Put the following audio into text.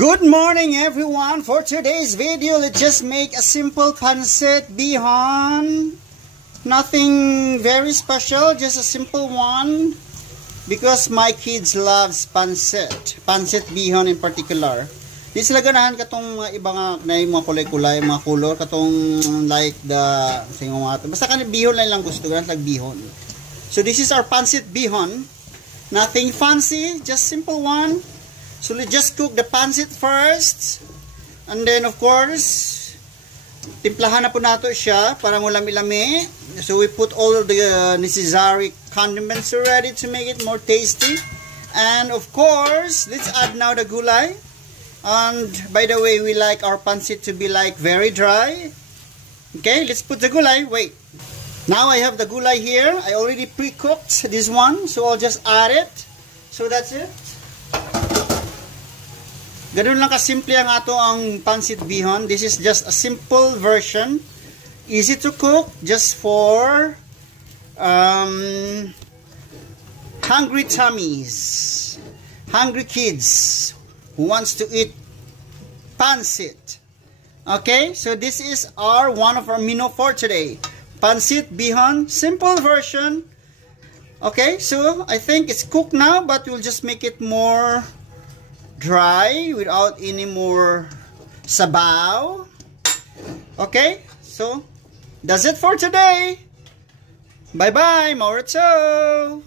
Good morning everyone. For today's video, let's just make a simple pancit bihon. Nothing very special, just a simple one. Because my kids loves pancit. Pancit bihon in particular. Di sila ganahan katong mga ibang na yung mga kulay-kulay, mga color, katong like the basta kanil bihon lang gusto, ganun like bihon. So this is our pancit bihon. Nothing fancy, just simple one. So let's just cook the pancit first. And then of course, timplahan na po nato siya para ulami-lami. So we put all of the necessary condiments already to make it more tasty. And of course, let's add now the gulay. And by the way, we like our pancit to be like very dry. Okay, let's put the gulay. Wait. Now I have the gulay here. I already pre-cooked this one. So I'll just add it. So that's it. Ganun lang kasimple ang ato ang pancit bihon. This is just a simple version. Easy to cook. Just for hungry tummies. Hungry kids who wants to eat pancit. Okay, so this is one of our menu for today. Pancit bihon, simple version. Okay, so I think it's cooked now, but we'll just make it more dry without any more sabaw. Okay, so that's it for today. Bye bye, Mauricio.